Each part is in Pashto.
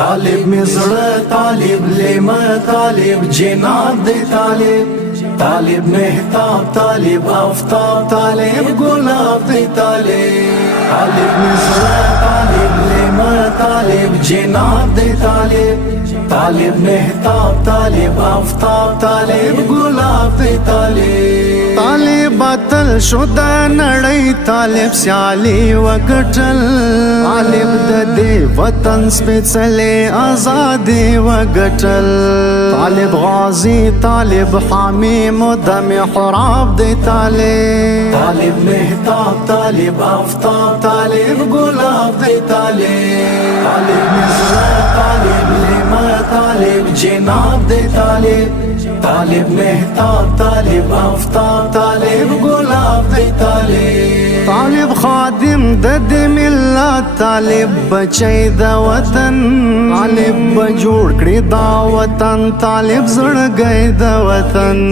طالب مصر طالب لما طالب جناب دي طالب مهتاب طالب آفتاب طالب گلاب دي طالب مصر طالب لما طالب جناب دي طالب مهتاب طالب آفتاب طالب گلاب دي طالب تل شو د نړۍ طالب سیالي وګټل طالب د دې وطن سپېڅلې ازادي وګټل طالب غازي طالب حامي مدام محراب دی طالب مهتاب طالب آفتاب طالب گلاب دی طالب مصر طالب لما طالب جناب دی طالب مهتاب طالب آفتاب طالب گلاب دی طالب خادم د ملت طالب بچی د وطن طالب بجوړ کړی دا وطن طالب زړګی د وطن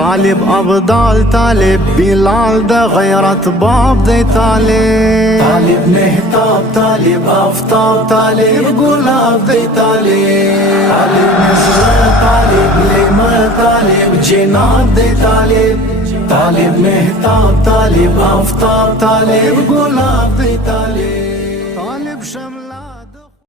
طالب ابدال طالب بلال د غیرت باب دی طالب مهتاب طالب آفتاب طالب گلاب دی طالب مصر طالب لما طالب جناب دی طالب مهتاب طالب آفتاب طالب گلاب دی